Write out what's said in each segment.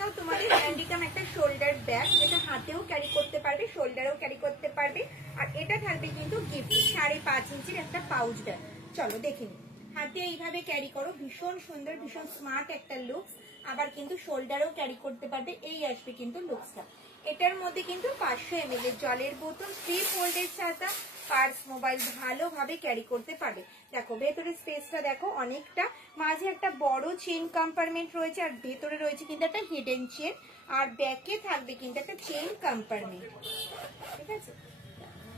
দেখাও তোমাদের হ্যান্ডিকাম একটা শোল্ডার ব্যাগ, যেটা হাতেও ক্যারি করতে পারবে, শোল্ডারেও ক্যারি করতে পারবে। আর এটা থাকবে কিন্তু গিফট 5.5 ইঞ্চির একটা পাউচ ব্যাগ। চলো দেখে নিই। হাতে এইভাবে ক্যারি করো, ভীষণ সুন্দর, ভীষণ স্মার্ট একটা লুকস। আবার কিন্তু শোল্ডারেও ক্যারি করতে পারবে, এই আসবে কিন্তু লুকসটা। এটার মধ্যে কিন্তু 500 ml এর জলের বোতল, 3 ফোল্ডের ছাতা, পার্স, মোবাইল ভালোভাবে ক্যারি করতে পারবে। দেখো ভেতরের স্পেসটা দেখো অনেকটা, মাঝে একটা বড় চেন কম্পার্টমেন্ট রয়েছে, আর ভেতরে রয়েছে কিন্তু একটা হিডেন চেন, আর ব্যাকে থাকবে কিন্তু একটা চেন কম্পার্টমেন্ট। ঠিক আছে,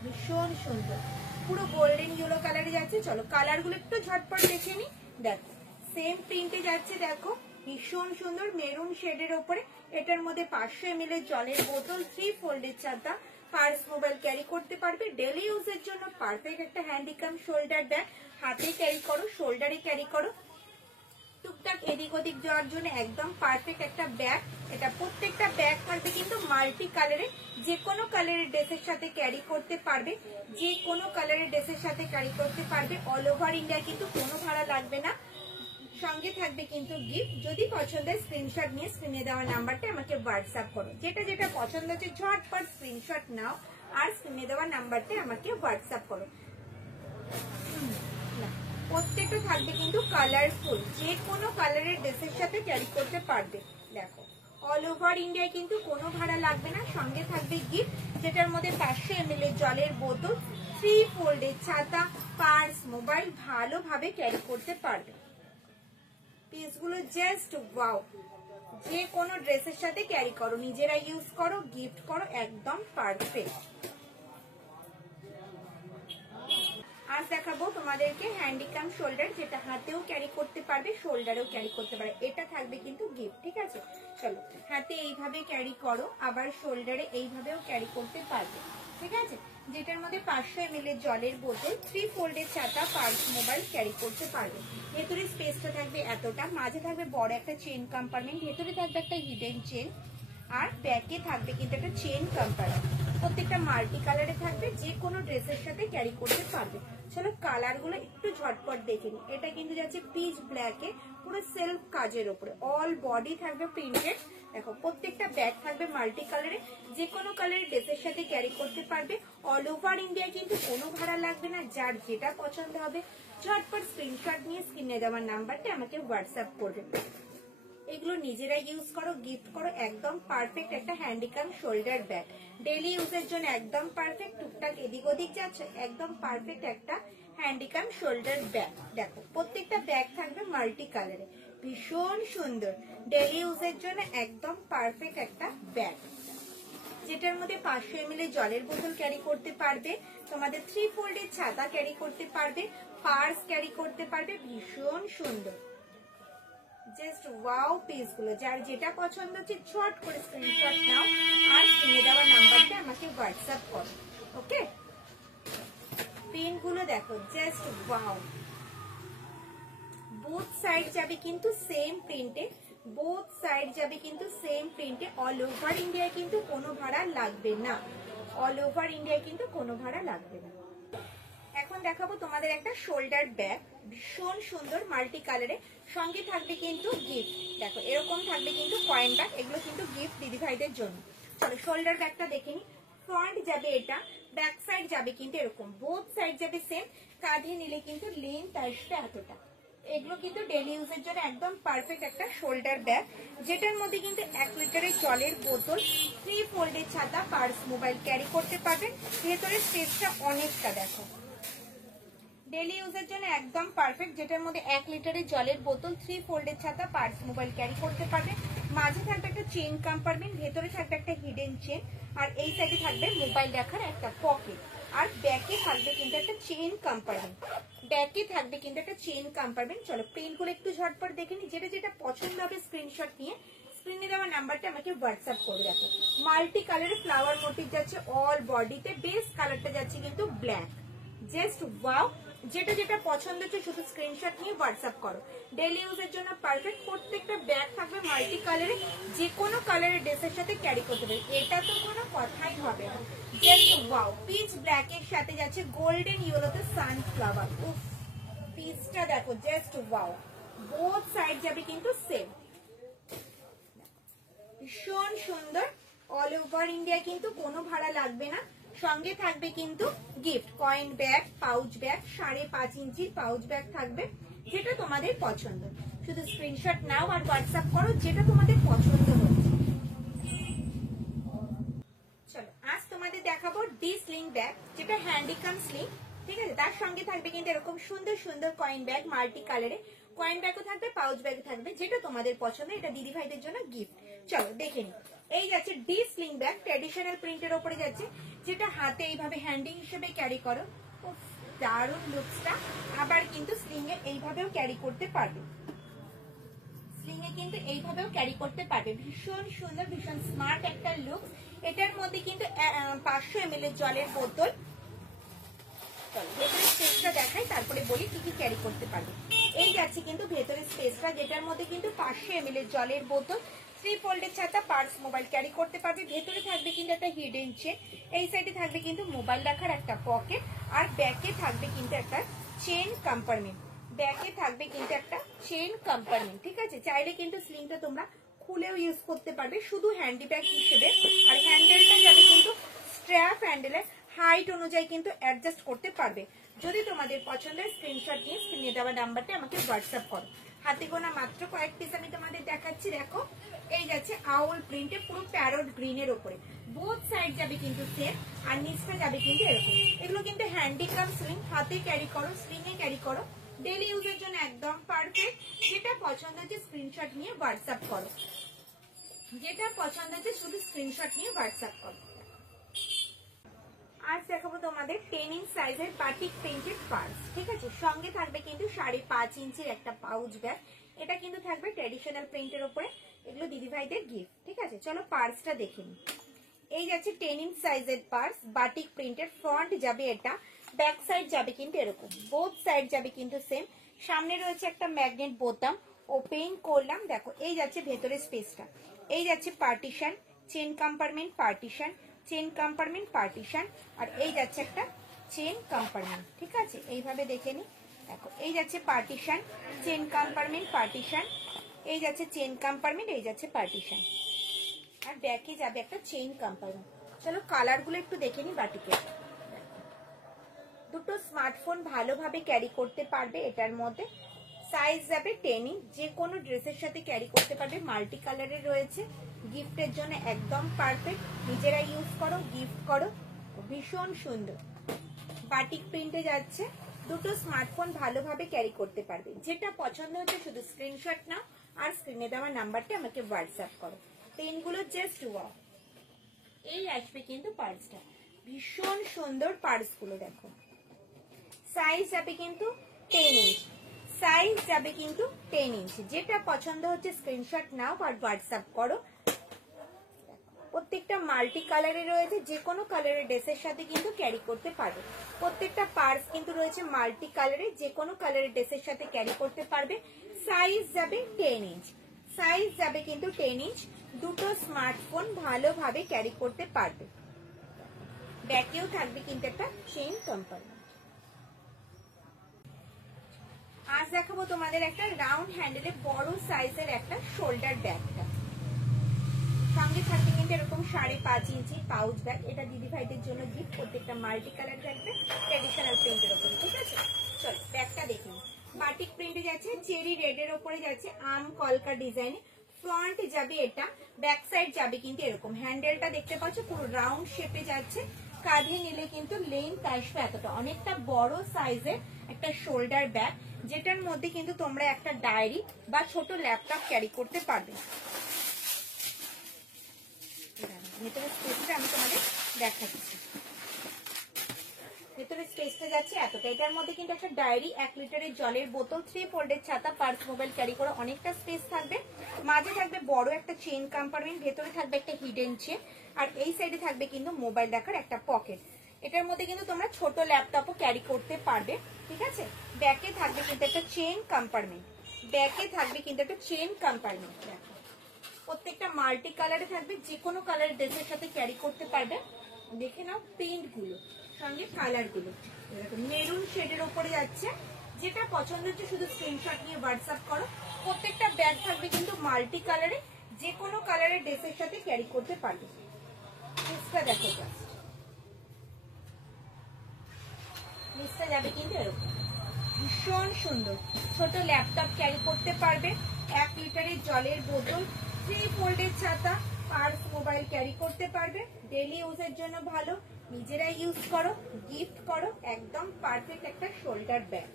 ভীষণ সুন্দর, পুরো গোল্ডেন ইয়েলো কালারে যাচ্ছে। চলো কালারগুলো একটু ঝটপট দেখে নি। দেখো সেম প্রিন্টে যাচ্ছে, দেখো ভীষণ সুন্দর মেরুন শেডের ওপরে। এটার মধ্যে 500 ml এর জলের বোতল, 3 ফোল্ডের ছাতা, পার্স, মোবাইল ক্যারি করতে পারবে। ডেলি ইউজের জন্য পারফেক্ট একটা হ্যান্ডিকাম শোল্ডার ব্যাগ। হাতে ক্যারি করো, শোল্ডারে ক্যারি করো, টুকটাক এদিক ওদিক যাওয়ার জন্য একদম পারফেক্ট একটা ব্যাগ। এটা প্রত্যেকটা ব্যাগ থাকবে কিন্তু মাল্টি কালারে, যে কোনো কালারের ড্রেসের সাথে ক্যারি করতে পারবে, যে কোনো কালারের ড্রেসের সাথে ক্যারি করতে পারবে। অল ওভার ইন্ডিয়া কিন্তু কোনো ভাড়া লাগবে না। সঙ্গে থাকবে কিন্তু গিফট। যদি পছন্দ হয় স্ক্রিনশট নিয়ে স্ক্রিনে দেওয়া নাম্বারটা আমাকে হোয়াটসঅ্যাপ করো। যেটা যেটা পছন্দ হচ্ছে ঝটপট স্ক্রিনশট নাও, আর স্ক্রিনে দেওয়া নাম্বারটা আমাকে হোয়াটসঅ্যাপ করো। প্রত্যেকটা থাকবে কিন্তু কালারফুল, যে কোনো কালারের ড্রেসের সাথে ক্যারি করতে পারবে। দেখো অল ওভার ইন্ডিয়ায় কিন্তু কোনো ভাড়া লাগবে না। সঙ্গে থাকবে গিফট, যেটার মধ্যে 500 ml এর জলের বোতল, 3 ফোল্ডের ছাতা, পার্স, মোবাইল ভালোভাবে ক্যারি করতে পারবে। পিসগুলো জাস্ট ওয়াও, যে কোনো ড্রেসের সাথে ক্যারি করো, নিজেরা ইউজ করো, গিফট করো, একদম পারফেক্ট। আজ দেখাবো তোমাদেরকে হ্যান্ডিকাম শোল্ডার, যেটা হাতেও ক্যারি করতে পারবে, শোল্ডারেও ক্যারি করতে পারবে। এটা থাকবে কিন্তু গিফট। ঠিক আছে, চলো হাতে এইভাবে ক্যারি করো, আবার শোল্ডারে এইভাবেও ক্যারি করতে পারবে। ঠিক আছে, যেটার মধ্যে 500 ml এর জলের বোতল, 3 ফোল্ডের ছাতা, পার্স, মোবাইল ক্যারি করতে পারবে। ভেতরে স্পেসটা থাকবে এতটা, মাঝে থাকবে বড় একটা চেন কম্পার্টমেন্ট, ভেতরে থাকবে একটা হিডেন চেন, আর ব্যাকে থাকবে কিন্তু একটা চেন কম্পার্টমেন্ট। প্রত্যেকটা মাল্টি কালারে থাকবে, যে কোনো ড্রেসের সাথে ক্যারি করতে পারবে। চলো কালার গুলো একটু ঝটপট দেখে নি। এটা কিন্তু যাচ্ছে পিচ ব্ল্যাকে, পুরো সেলফ কাজের উপরে, অল বডি থাকবে প্রিন্টেড। দেখো প্রত্যেকটা ব্যাগ থাকবে মাল্টি কালারে, যে কোনো কালারের ড্রেসের সাথে ক্যারি করতে পারবে। অল ওভার ইন্ডিয়া কিন্তু কোনো ভাড়া লাগবে না। যার যেটা পছন্দ হবে ঝটপট স্ক্রিনশট নিয়ে স্ক্রিনে দেওয়া নাম্বারটা আমাকে হোয়াটসঅ্যাপ করবে। এগুলো নিজেরা ইউজ করো, গিফট করো, একদম পারফেক্ট একটা হ্যান্ডিকাম শোল্ডার ব্যাগ। ডেলি ইউজের জন্য একদম পারফেক্ট, টুকটাক এদিক ওদিক যাচ্ছে, একদম পারফেক্ট একটা হ্যান্ডিকাম শোল্ডার ব্যাগ। দেখো প্রত্যেকটা ব্যাগ থাকবে মাল্টি কালারে, ভীষণ সুন্দর, ডেলি ইউজের জন্য একদম পারফেক্ট একটা ব্যাগ, যেটার মধ্যে 500 ml জলের বোতল ক্যারি করতে পারবে, তোমাদের 3 ফোল্ডের ছাতা ক্যারি করতে পারবে, পার্স ক্যারি করতে পারবে। ভীষণ সুন্দর, জাস্ট ওয়াও পিসগুলো। যার যেটা পছন্দ হচ্ছে শর্ট করে স্ক্রিনশট নাও, আর স্ক্রিনে দেওয়া নাম্বারটা আমাকে হোয়াটসঅ্যাপ করো। ওকে, পিনগুলো দেখো জাস্ট ওয়াও। বোথ সাইড যাবে কিন্তু সেম প্রিন্টে, বোথ সাইড যাবে কিন্তু সেম প্রিন্টে। অল ওভার ইন্ডিয়ায় কিন্তু কোনো ভাড়া লাগবে না, অল ওভার ইন্ডিয়ায় কিন্তু কোনো ভাড়া লাগবে না। এখন দেখাবো তোমাদের একটা শোল্ডার ব্যাগ, ভীষণ সুন্দর মাল্টি কালারে। সঙ্গে থাকবে কিন্তু গিফট। দেখো এরকম থাকবে কিন্তু কয়েন ব্যাগ, এগুলো কিন্তু গিফট দিদি ভাইদের জন্য। চলো শোল্ডার ব্যাগটা দেখে নি। ফ্রন্ট যাবে এটা, ব্যাক সাইড যাবে কিন্তু এরকম, বোথ সাইড যাবে সেম। কাঁধে নিলে কিন্তু লেন্থ আসবে এতটা। এগুলো কিন্তু ডেলি ইউজের জন্য একদম পারফেক্ট একটা শোল্ডার ব্যাগ, যেটার মধ্যে কিন্তু 1 লিটারের জলের বোতল, 3 ফোল্ডের ছাতা, পার্স, মোবাইল ক্যারি করতে পারবেন। ভেতরের স্পেসটা অনেকটা দেখো, ডেলি ইউজের জন্য একদম পারফেক্ট, যেটার মধ্যে 1 লিটারের জলের বোতল, 3 ফোল্ডের ছাতা, পার্স, মোবাইল ক্যারি করতে পারবে। মাঝে থাকবে একটা চেন কম্পার্টমেন্ট, ভেতরে থাকবে একটা হিডেন চেন, আর এই সাইডে থাকবে মোবাইল রাখার একটা পকেট, আর ব্যাকে থাকবে কিন্তু একটা চেন কম্পার্টমেন্ট, ব্যাকে থাকবে কিন্তু একটা চেন কম্পার্টমেন্ট। চলো প্রিন্টগুলো একটু ঝটপট দেখে নি। যেটা যেটা পছন্দ হবে স্ক্রিনশট নিয়ে স্ক্রিনে দেওয়া নাম্বারটা আমাকে হোয়াটসঅ্যাপ করে রাখো। মাল্টি কালারের ফ্লাওয়ার মোটিভ যাচ্ছে অল বডিতে, বেস কালারটা যাচ্ছে কিন্তু ব্ল্যাক, জাস্ট ওয়াও। যেটা যেটা পছন্দ হচ্ছে শুধু স্ক্রিনশট নিয়ে হোয়াটসঅ্যাপ করো। ডেলি ইউজের জন্য পারফেক্ট। প্রত্যেকটা ব্যাগ থাকবে মাল্টি কালারে, যে কোনো কালারের ড্রেসের সাথে ক্যারি করতে পারে, এটা তো কোনো কথাই হবে না। জাস্ট ওয়াও, পিচ ব্ল্যাকের সাথে যাচ্ছে গোল্ডেন ইয়েলোতে সানফ্লাওয়ার। উফ, পিচটা দেখো জাস্ট ওয়াও। বোথ সাইড যাবে কিন্তু সেম, ভীষণ সুন্দর, অল ওভার ইন্ডিয়া কিন্তু কোনো ভাড়া লাগবে না। সঙ্গে থাকবে কিন্তু gift, coin bag, pouch bag, 5.5 ইঞ্চির পাউচ ব্যাগ থাকবে, যেটা তোমাদের পছন্দ। শুধু স্ক্রিনশট নাও আর হোয়াটসঅ্যাপ করো যেটা তোমাদের পছন্দ হচ্ছে। চলো আজ তোমাদের দেখাবো ডি স্লিং ব্যাগ, যেটা হ্যান্ডিকাম স্লিং, ঠিক আছে। তার সঙ্গে থাকবে কিন্তু এরকম সুন্দর সুন্দর কয়েন ব্যাগ, মাল্টি কালারে কয়েন ব্যাগও থাকবে, পাউচ ব্যাগও থাকবে, যেটা তোমাদের পছন্দ। এটা দিদি ভাইদের জন্য গিফট। চলো দেখে নি। এই যাচ্ছে ডি স্লিং ব্যাগ, ট্র্যাডিশনাল প্রিন্টের ওপরে যাচ্ছে, যেটা হাতে এইভাবে হ্যান্ডিং হিসেবে ক্যারি করো। দারুণ লুকসটা। আবার কিন্তু স্লিং এ এইভাবেও ক্যারি করতে পারবে, স্লিং এ কিন্তু এইভাবেও ক্যারি করতে পারবে। ভীষণ সুন্দর, ভীষণ স্মার্ট একটা লুক। এটার মধ্যে কিন্তু 500 ml এর জলের বোতল। ভেতরের স্পেসটা দেখাই, তারপরে বলি কি কি ক্যারি করতে পারবে। এই যাচ্ছে কিন্তু ভেতরের স্পেসটা, যেটার মধ্যে কিন্তু 500 ml এর জলের বোতল, 3 ফোল্ডের ছাতা, পার্স, মোবাইল ক্যারি করতে পারবে। ভেতরে থাকবে কিন্তু একটা হিডেন চেন, এই সাইডে থাকবে কিন্তু মোবাইল রাখার একটা পকেট, আর ব্যাকে থাকবে কিন্তু একটা চেন কম্পার্টমেন্ট। ব্যাকে থাকবে কিন্তু একটা চেন কম্পার্টমেন্ট, ঠিক আছে। চাইলে কিন্তু স্লিংটা তোমরা খুলেও ইউজ করতে পারবে শুধু হ্যান্ডি ব্যাগ হিসেবে। আর হ্যান্ডেলটা যাবে কিন্তু স্ট্র্যাপ হ্যান্ডেলের, হাইট অনুযায়ী কিন্তু অ্যাডজাস্ট করতে পারবে। যদি তোমাদের পছন্দের স্ক্রিনশট নিয়ে স্ক্রিনে দেওয়া নাম্বারটা আমাকে হোয়াটসঅ্যাপ করো। হাতে গোনা মাত্র কয়েক পিস আমি তোমাদের দেখাচ্ছি। দেখো এই যাচ্ছে আউল প্রিন্টে, পুরো প্যারট গ্রিনের উপরে, বোথ সাইড যাবে কিন্তু সেম, আর নিচটা যাবে কিন্তু এরকম। এগুলো কিন্তু হ্যান্ডিকাম স্লিং, হাতে ক্যারি করো, স্লিং এ ক্যারি করো, ডেলি ইউজের জন্য একদম পারফেক্ট। যেটা পছন্দ হচ্ছে স্ক্রিনশট নিয়ে হোয়াটসঅ্যাপ করো, যেটা পছন্দ হচ্ছে শুধু স্ক্রিনশট নিয়ে হোয়াটসঅ্যাপ করো। আজ দেখাবো তোমাদের 10 ইঞ্চ সাইজের বাটিক প্রিন্টেড পার্স, ঠিক আছে। সঙ্গে থাকবে কিন্তু 5.5 ইঞ্চির একটা পাউচ ব্যাগ। এটা কিন্তু থাকবে ট্র্যাডিশনাল প্রিন্টের উপরে, এগুলো দিদি ভাইদের গিফট, ঠিক আছে। চলো পার্সটা দেখে নিই। এই যাচ্ছে 10 ইঞ্চ সাইজের পার্স, বাটিক প্রিন্টেড। ফ্রন্ট যাবে এটা, ব্যাক সাইড যাবে কিন্তু এরকম, বোথ সাইড যাবে কিন্তু সেম। সামনে রয়েছে একটা ম্যাগনেট বোতাম, ওপেন করলাম। দেখো এই যাচ্ছে ভেতরের স্পেসটা, এই যাচ্ছে partition, chain compartment, partition, chain compartment, partition, আর এই যাচ্ছে একটা চেন কম্পার্টমেন্ট, ঠিক আছে। এইভাবে দেখে নি। দেখো এই যাচ্ছে পার্টিশন, চেন কম্পার্টমেন্ট, পার্টিশন, এই যাচ্ছে চেন কম্পার্টমেন্ট, এই যাচ্ছে পার্টিশন, আর ব্যাকে যাবে একটা চেইন কম্পার্টমেন্ট। চলো কালার গুলো একটু দেখে নি। বাটিকে দুটো স্মার্টফোন ভালোভাবে ক্যারি করতে পারবে এটার মধ্যে। সাইজ যাবে 10 ইঞ্চ, যে কোনো ড্রেসের সাথে ক্যারি করতে পারবে। মাল্টি কালারের রয়েছে, গিফটের জন্য একদম পারফেক্ট। নিজেরা ইউজ করো, গিফট করো, ভীষণ সুন্দর। বাটিক প্রিন্টে যাচ্ছে, দুটো স্মার্টফোন ভালোভাবে ক্যারি করতে পারবে। যেটা পছন্দ হচ্ছে শুধু স্ক্রিনশট নাও আর স্ক্রিনে দেওয়া নাম্বারটা আমাকে হোয়াটসঅ্যাপ করো। পেনগুলো জাস্ট ওয়াও। এই আসবে কিন্তু পার্সটা, ভীষণ সুন্দর পার্স গুলো। দেখো সাইজ যাবে কিন্তু 10 ইঞ্চ, সাইজ যাবে কিন্তু 10 ইঞ্চ। যেটা পছন্দ হচ্ছে স্ক্রিনশট নাও আর হোয়াটসঅ্যাপ করো। প্রত্যেকটা মাল্টি কালারে রয়েছে, যে কোনো কালারের ড্রেসের সাথে কিন্তু ক্যারি করতে পারবে। প্রত্যেকটা পার্স কিন্তু রয়েছে মাল্টি কালারে, যে কোনো কালারের ড্রেসের সাথে ক্যারি করতে পারবে। সাইজ যাবে 10 ইঞ্চ, সাইজ যাবে কিন্তু 10 ইঞ্চ। দুটো স্মার্টফোন ভালোভাবে ক্যারি করতে পারবে। ব্যাকেও থাকবে কিন্তু একটা চেইন কম্পার্টমেন্ট। আজ দেখাবো তোমাদের একটা রাউন্ড হ্যান্ডেলে বড় সাইজের একটা শোল্ডার ব্যাগটা। সঙ্গে থাকবে কিন্তু এরকম 5.5 ইঞ্চি পাউচ ব্যাগ। এটা দিদি ভাইদের জন্য গিফট। প্রত্যেকটা মাল্টি কালার থাকবে, ট্র্যাডিশনাল প্রিন্টের উপরে, ঠিক আছে। চলো ব্যাগটা দেখুন। বাটিক প্রিন্টে যাচ্ছে, চেরি রেডের উপরে যাচ্ছে, আম কলকা ডিজাইনে। ফ্রন্ট যাবে এটা, ব্যাক সাইড যাবে কিন্তু এরকম। হ্যান্ডেলটা দেখতে পাচ্ছ পুরো রাউন্ড শেপে যাচ্ছে। কাঁধে নিলে কিন্তু লেন্থ আসবে এতটা, অনেকটা বড় সাইজের একটা শোল্ডার ব্যাগ, যেটার মধ্যে কিন্তু তোমরা একটা ডায়েরি বা ছোট ল্যাপটপ ক্যারি করতে পারবে। ভেতরের স্পেসটা আমি তোমাদের দেখাচ্ছি। ভেতরের স্পেসটা যাচ্ছে এতটা। এটার মধ্যে কিন্তু একটা ডায়েরি, 1 লিটারের জলের বোতল, 3 ফোল্ডের ছাতা, পার্স, মোবাইল ক্যারি করা অনেকটা স্পেস থাকবে। মাঝে থাকবে বড় একটা চেইন কম্পার্টমেন্ট, ভেতরে থাকবে একটা হিডেন চেন, আর এই সাইডে থাকবে কিন্তু মোবাইল রাখার একটা পকেট। এটার মধ্যে কিন্তু তোমরা ছোট ল্যাপটপও ক্যারি করতে পারবে, ঠিক আছে। ব্যাকে থাকবে কিন্তু একটা চেইন কম্পার্টমেন্ট, ব্যাকে থাকবে কিন্তু একটা চেইন কম্পার্টমেন্ট। দেখো প্রত্যেকটা মাল্টি কালারে থাকবে, যে কোনো কালারের ড্রেসের সাথে ক্যারি করতে পারবে। দেখে নাও প্রিন্ট গুলো, সঙ্গে কালার গুলো। মেরুন শেডের উপরে যাচ্ছে, যেটা পছন্দ হচ্ছে শুধু স্ক্রিনশট নিয়ে হোয়াটসঅ্যাপ করো। প্রত্যেকটা ব্যাগ থাকবে কিন্তু মাল্টি কালারে, যে কোনো কালারের ড্রেসের সাথে ক্যারি করতে পারবে। নিচটা দেখো, জাস্ট নিচটা যাবে কিন্তু এরকম ভীষণ সুন্দর। ছোট ল্যাপটপ ক্যারি করতে পারবে, 1 লিটারের জলের বোতল, 3 ফোল্ডের ছাতা, পার্স, মোবাইল ক্যারি করতে পারবে। ডেইলি ইউজের জন্য ভালো, নিজেরা ইউজ করো, গিফট করো, একদম পারফেক্ট একটা শোল্ডার ব্যাগ।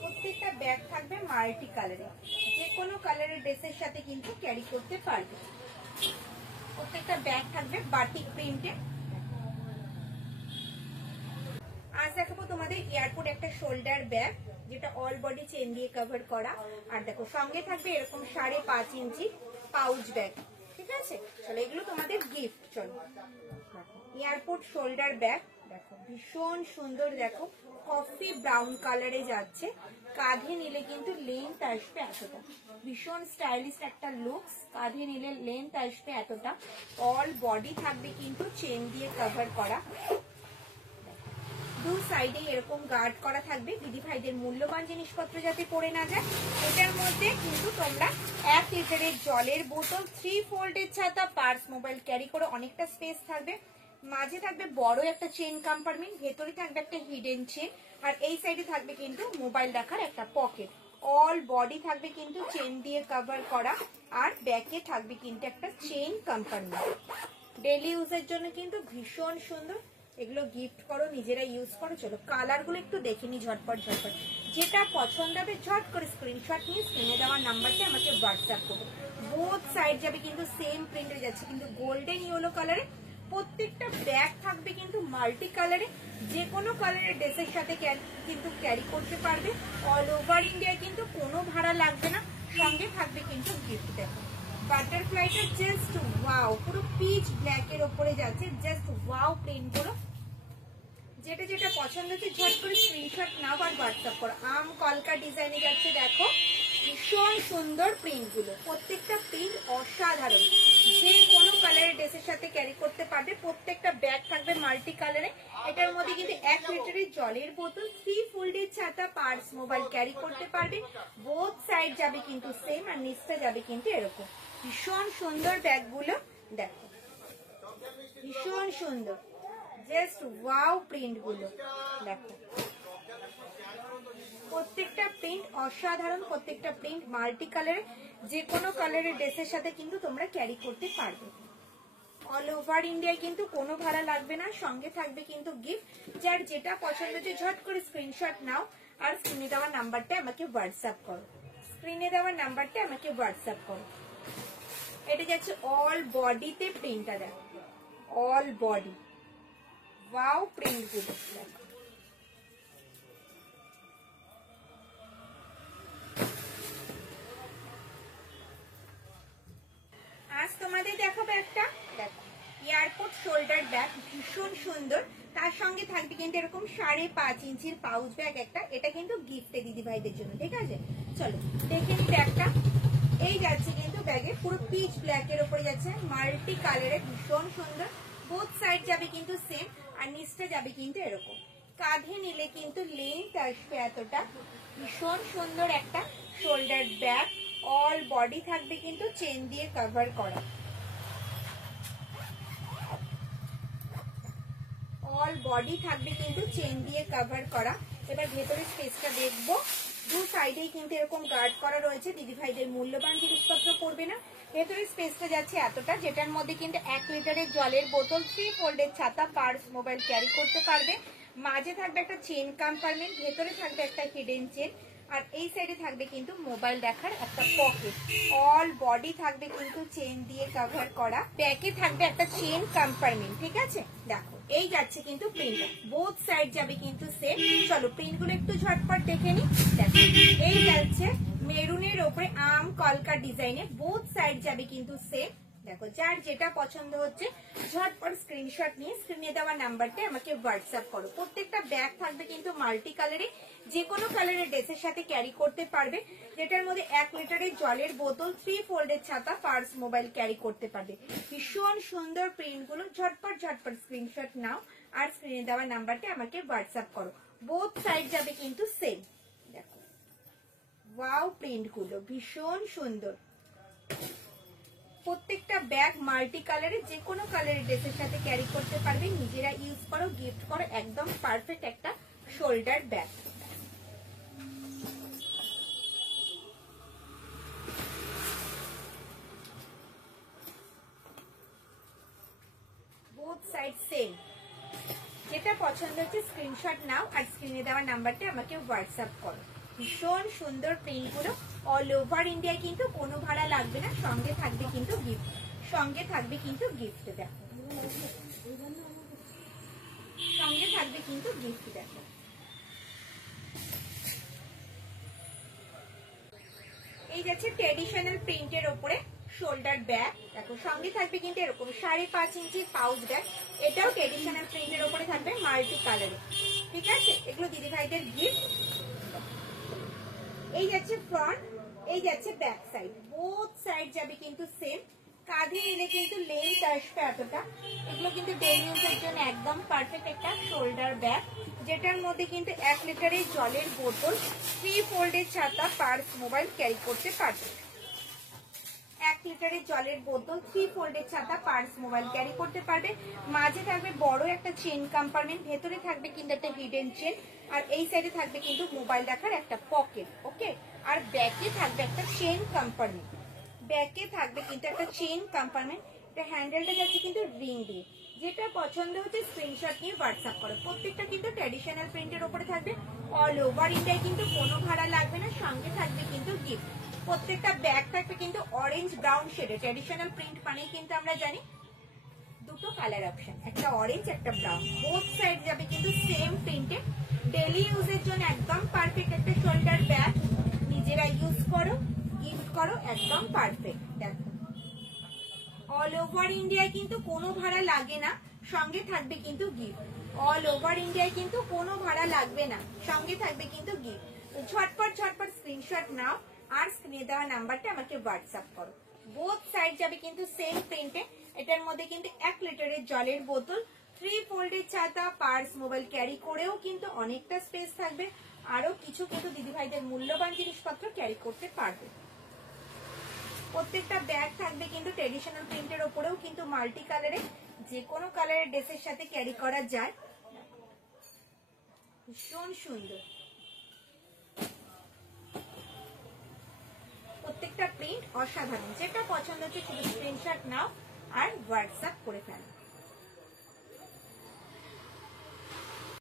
প্রত্যেকটা ব্যাগ থাকবে মাল্টি কালারে, যে কোনো কালারের ড্রেসের সাথে কিন্তু ক্যারি করতে পারবে। প্রত্যেকটা ব্যাগ থাকবে বাটিক প্রিন্টে। আজ দেখাবো তোমাদের এয়ারপোর্ট একটা শোল্ডার ব্যাগ, যেটা অল বডি চেন দিয়ে কভার করা। আর দেখো সঙ্গে থাকবে এরকম 5.5 ইঞ্চি পাউচ ব্যাগ। ঠিক আছে, চলো এগুলো তোমাদের গিফট। চলো এয়ারপোর্ট শোল্ডার ব্যাগ, দেখো ভীষণ সুন্দর। দেখো কফি ব্রাউন কালারে যাচ্ছে, কাঁধে নিলে কিন্তু লেন্থ আসবে এতটা, ভীষণ স্টাইলিশ একটা লুকস। কাঁধে নিলে লেন্থ আসবে এতটা। অল বডি থাকবে কিন্তু চেন দিয়ে কভার করা, দু সাইডে এরকম গার্ড করা থাকবে, দিদি ভাইদের মূল্যবান জিনিসপত্র যাতে পড়ে না যায়। এটার মধ্যে কিন্তু তোমরা 1 লিটারের জলের বোতল, 3 ফোল্ডের ছাতা, পার্স, মোবাইল ক্যারি করে অনেকটা স্পেস থাকবে। মাঝে থাকবে বড় একটা চেন কম্পার্টমেন্ট, ভেতরে থাকবে একটা হিডেন চেন, আর এই সাইডে থাকবে কিন্তু মোবাইল রাখার একটা পকেট। অল বডি থাকবে কিন্তু চেন দিয়ে কভার করা, আর ব্যাকে থাকবে কিন্তু একটা চেন কম্পার্টমেন্ট। ডেইলি ইউজের জন্য কিন্তু ভীষণ সুন্দর। এগুলো গিফট করো, নিজেরা ইউজ করো। চলো কালার গুলো একটু দেখে নি ঝটপট ঝটপট। যেটা পছন্দ হবে ঝট করে স্ক্রিনশট নিয়ে স্ক্রিনে দেওয়ার নাম্বারটা আমাকে হোয়াটসঅ্যাপ করো। বোথ সাইড যাবে কিন্তু সেম প্রিন্টে যাচ্ছে, কিন্তু গোল্ডেন ইয়েলো কালারে। প্রত্যেকটা ব্যাগ থাকবে কিন্তু মাল্টি কালারে, যে কোনো কালারের ড্রেসের সাথে কিন্তু ক্যারি করতে পারবে। অল ওভার ইন্ডিয়ায় কিন্তু কোনো ভাড়া লাগবে না, সঙ্গে থাকবে কিন্তু গিফট। দেখো বাটারফ্লাইটা জাস্ট ওয়াও, পুরো পিচ ব্ল্যাক এর উপরে যাচ্ছে, জাস্ট ওয়াও প্রিন্ট গুলো। যেটা যেটা পছন্দ হচ্ছে ঝট করে স্ক্রিনশট নাও আর হোয়াটসঅ্যাপ করো। আম কলকা ডিজাইনে যাচ্ছে, দেখো ভীষণ সুন্দর প্রিন্ট গুলো, প্রত্যেকটা প্রিন্ট অসাধারণ। যে কোনো কালারের ড্রেসের সাথে ক্যারি করতে পারবে। প্রত্যেকটা ব্যাগ থাকবে মাল্টি কালারে। এটার মধ্যে কিন্তু 1 লিটারের জলের বোতল, 3 ফোল্ডের ছাতা, পার্স, মোবাইল ক্যারি করতে পারবে। বোথ সাইড যাবে কিন্তু সেম, আর নিচটা যাবে কিন্তু এরকম। ভীষণ সুন্দর ব্যাগগুলো, দেখো ভীষণ সুন্দর, জাস্ট ওয়াও প্রিন্ট গুলো। দেখো প্রত্যেকটা প্রিন্ট অসাধারণ, প্রত্যেকটা প্রিন্ট মাল্টি কালারে, যে কোনো কালারের ড্রেসের সাথে কিন্তু তোমরা ক্যারি করতে পারবে। অল ওভার ইন্ডিয়ায় কিন্তু কোনো ভাড়া লাগবে না, সঙ্গে থাকবে কিন্তু গিফট। যার যেটা পছন্দ হচ্ছে ঝট করে স্ক্রিনশট নাও আর স্ক্রিনে দেওয়ার নাম্বারটা আমাকে হোয়াটসঅ্যাপ করো। স্ক্রিনে দেওয়ার নাম্বারটা আমাকে হোয়াটসঅ্যাপ করো। এটা যাচ্ছে অল বডিতে প্রিন্টটা, দেখো অল বডি ওয়াও প্রিন্ট গুলো। আজ তোমাদের দেখাবো একটা, দেখো এয়ারপোর্ট শোল্ডার ব্যাগ, ভীষণ সুন্দর। তার সঙ্গে থাকবে কিন্তু এরকম 5.5 ইঞ্চির পাউচ ব্যাগ একটা। এটা কিন্তু গিফটে দিদি ভাইদের জন্য। ঠিক আছে, চলো দেখে নি ব্যাগটা। এই যাচ্ছে কিন্তু ব্যাগে পুরো পিচ ব্ল্যাক এর উপরে যাচ্ছে, মাল্টি কালারে, ভীষণ সুন্দর। বোথ সাইড যাবে কিন্তু সেম, আর নিচটা যাবে কিন্তু এরকম। কাঁধে নিলে কিন্তু লেন্থ আসবে এতটা, ভীষণ সুন্দর একটা শোল্ডার ব্যাগ। অল বডি থাকবে কিন্তু চেন দিয়ে কভার করা, অল বডি থাকবে কিন্তু চেন দিয়ে কভার করা। এবার ভেতরে স্পেসটা দেখবো, দু সাইডেই কিন্তু এরকম গার্ড করা রয়েছে, দিদি ভাইদের মূল্যবান জিনিসপত্র পড়বে না। ভেতরে স্পেসটা যাচ্ছে এতটা, যেটার মধ্যে কিন্তু 1 লিটারের জলের বোতল, 3 ফোল্ডের ছাতা, পার্স, মোবাইল ক্যারি করতে পারবে। মাঝে থাকবে একটা চেন কম্পার্টমেন্ট, ভেতরে থাকবে একটা হিডেন চেন, আর এই সাইডে থাকবে কিন্তু মোবাইল রাখার একটা পকেট। অল বডি থাকবে কিন্তু চেন দিয়ে কভার করা, ব্যাকে থাকবে একটা চেন কম্পার্টমেন্ট। ঠিক আছে, দেখো এই যাচ্ছে কিন্তু প্রিন্ট, বোথ সাইড যাবে কিন্তু সেম। চলো প্রিন্ট গুলো একটু ঝটপট দেখে নি। দেখো এই যাচ্ছে মেরুনের ওপরে আম কলকা ডিজাইনে, বোথ সাইড যাবে কিন্তু সেম। দেখো যার যেটা পছন্দ হচ্ছে ঝটপট স্ক্রিনশট নিয়ে স্ক্রিনে দেওয়া নাম্বারটা আমাকে হোয়াটসঅ্যাপ করো। প্রত্যেকটা ব্যাগ থাকবে কিন্তু মাল্টি কালারে, যে কোনো কালারের ড্রেসের সাথে ক্যারি করতে পারবে। যেটার মধ্যে 1 লিটারের জলের বোতল, 3 ফোল্ডের ছাতা, পার্স, মোবাইল ক্যারি করতে পারবে। ভীষণ সুন্দর প্রিন্ট গুলো, ঝটপট ঝটপট স্ক্রিনশট নাও আর স্ক্রিনে দেওয়া নাম্বারটা আমাকে হোয়াটসঅ্যাপ করো। বোথ সাইড যাবে কিন্তু সেম। দেখো ওয়াও প্রিন্ট গুলো ভীষণ সুন্দর। প্রত্যেকটা ব্যাগ মাল্টি কালারের, যে কোনো কালারের ড্রেসের সাথে ক্যারি করতে পারবে, নিজেরা ইউজ করো, গিফট করো, একদম পারফেক্ট একটা shoulder bag. Both side same. যেটা পছন্দ হচ্ছে স্ক্রিনশট নাও আর স্ক্রিনে দেওয়া নাম্বারটা আমাকে হোয়াটসঅ্যাপ করো। ভীষণ সুন্দর প্রিন্ট গুলো, অল ওভার ইন্ডিয়ায় কিন্তু কোনো ভাড়া লাগবে না, সঙ্গে থাকবে কিন্তু গিফট, সঙ্গে থাকবে কিন্তু গিফট। দেখো সঙ্গে থাকবে কিন্তু গিফট। দেখো এই যাচ্ছে ট্রেডিশনাল প্রিন্টের ওপরে শোল্ডার ব্যাগ। দেখো সঙ্গে থাকবে কিন্তু এরকম 5.5 ইঞ্চির পাউচ ব্যাগ, এটাও ট্রেডিশনাল প্রিন্টের ওপরে থাকবে মাল্টি কালারে। ঠিক আছে, এগুলো দিদি ভাইদের গিফট। এই যাচ্ছে ফ্রন্ট, এই যাচ্ছে ব্যাক সাইড, বোথ সাইড যাবে কিন্তু সেম। কাঁধে এলে কিন্তু লেন্থ আসবে এতটা। এগুলো কিন্তু ডেইলি ইউজের জন্য একদম পারফেক্ট একটা শোল্ডার ব্যাগ, যেটার মধ্যে কিন্তু 1 লিটারের জলের বোতল, 3 ফোল্ডের ছাতা, পার্স, মোবাইল ক্যারি করতে পারবে। 1 লিটারের জলের বোতল, 3 ফোল্ডের ছাতা, পার্স, মোবাইল ক্যারি করতে পারবে। মাঝে থাকবে বড় একটা চেন কম্পার্টমেন্ট, ভেতরে থাকবে কিন্তু একটা হিডেন চেন, আর এই সাইডে থাকবে কিন্তু মোবাইল রাখার একটা পকেট। ওকে, আর ব্যাকে থাকবে একটা চেন কম্পার্টমেন্ট, ব্যাকে থাকবে কিন্তু একটা চেন কম্পার্টমেন্ট। এটা হ্যান্ডেলটা যাচ্ছে কিন্তু রিং দিয়ে। যেটা পছন্দ হচ্ছে স্ক্রিনশট নিয়ে হোয়াটসঅ্যাপ করো। প্রত্যেকটা কিন্তু ট্র্যাডিশনাল প্রিন্টের উপরে থাকবে, অল ওভার ইন্ডিয়ায় কিন্তু কোনো ভাড়া লাগবে না, সঙ্গে থাকবে কিন্তু গিফট। প্রত্যেকটা ব্যাগ থাকবে কিন্তু অরেঞ্জ ব্রাউন শেডে। ট্র্যাডিশনাল প্রিন্ট মানেই কিন্তু আমরা জানি দুটো কালার অপশন, একটা অরেঞ্জ একটা ব্রাউন। বোথ সাইড যাবে কিন্তু সেম প্রিন্টে। ডেইলি ইউজের জন্য একদম পারফেক্ট একটা শোল্ডার ব্যাগ, নিজেরা ইউজ করো, গিফট করো, একদম পারফেক্ট। দেখো অল ওভার ইন্ডিয়ায় কিন্তু কোনো ভাড়া লাগে না, সঙ্গে থাকবে কিন্তু গিফট। অল ওভার ইন্ডিয়ায় কিন্তু কোনো ভাড়া লাগবে না, সঙ্গে থাকবে কিন্তু গিফট। ঝটপট ঝটপট স্ক্রিনশট নাও আর স্ক্রিনে দেওয়া নাম্বারটা আমাকে হোয়াটসঅ্যাপ করো। বোথ সাইড যাবে কিন্তু সেম প্রিন্টে। এটার মধ্যে কিন্তু 1 লিটারের জলের বোতল, 3 ফোল্ডের ছাতা, পার্স, মোবাইল ক্যারি করেও কিন্তু অনেকটা স্পেস থাকবে। আরো কিছু কিন্তু দিদিভাইদের মূল্যবান জিনিসপত্র ক্যারি করতে পারবে। প্রত্যেকটা ব্যাগ থাকবে কিন্তু ট্র্যাডিশনাল প্রিন্টের ওপরেও কিন্তু মাল্টি কালারে, যে কোনো কালারের ড্রেসের সাথে ক্যারি করা যায়। ভীষণ সুন্দর প্রত্যেকটা প্রিন্ট, অসাধারণ। যেটা পছন্দ হচ্ছে শুধু স্ক্রিনশট নাও আর হোয়াটসঅ্যাপ করে ফেলো।